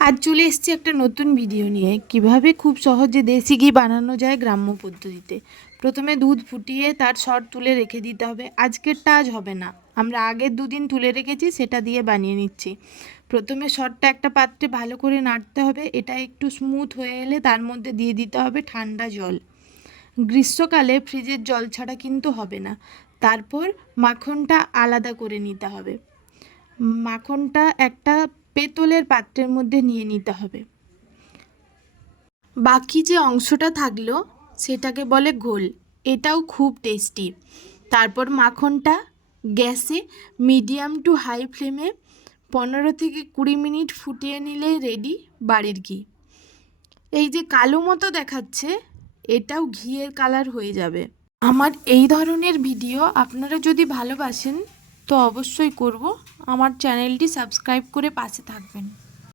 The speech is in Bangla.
আজ চলে এসেছি একটা নতুন ভিডিও নিয়ে। কীভাবে খুব সহজে দেশি ঘি বানানো যায় গ্রাম্য পদ্ধতিতে। প্রথমে দুধ ফুটিয়ে তার সর তুলে রেখে দিতে হবে। আজকেরটা আজ হবে না। আমরা আগের দুদিন তুলে রেখেছি, সেটা দিয়ে বানিয়ে নিচ্ছি। প্রথমে সরটা একটা পাত্রে ভালো করে নাড়তে হবে। এটা একটু স্মুথ হয়ে এলে তার মধ্যে দিয়ে দিতে হবে ঠান্ডা জল। গ্রীষ্মকালে ফ্রিজের জল ছাড়া কিন্তু হবে না। তারপর মাখনটা আলাদা করে নিতে হবে। মাখনটা একটা পেতলের পাত্রের মধ্যে নিয়ে নিতে হবে। বাকি যে অংশটা থাকল, সেটাকে বলে ঘোল। এটাও খুব টেস্টি। তারপর মাখনটা গ্যাসে মিডিয়াম টু হাই ফ্লেমে পনেরো থেকে কুড়ি মিনিট ফুটিয়ে নিলে রেডি বাড়ির ঘি। এই যে কালো মতো দেখাচ্ছে, এটাও ঘিয়ের কালার হয়ে যাবে। আমার এই ধরনের ভিডিও আপনারা যদি ভালোবাসেন তো অবশ্যই করব। আমার চ্যানেলটি সাবস্ক্রাইব করে পাশে থাকবেন।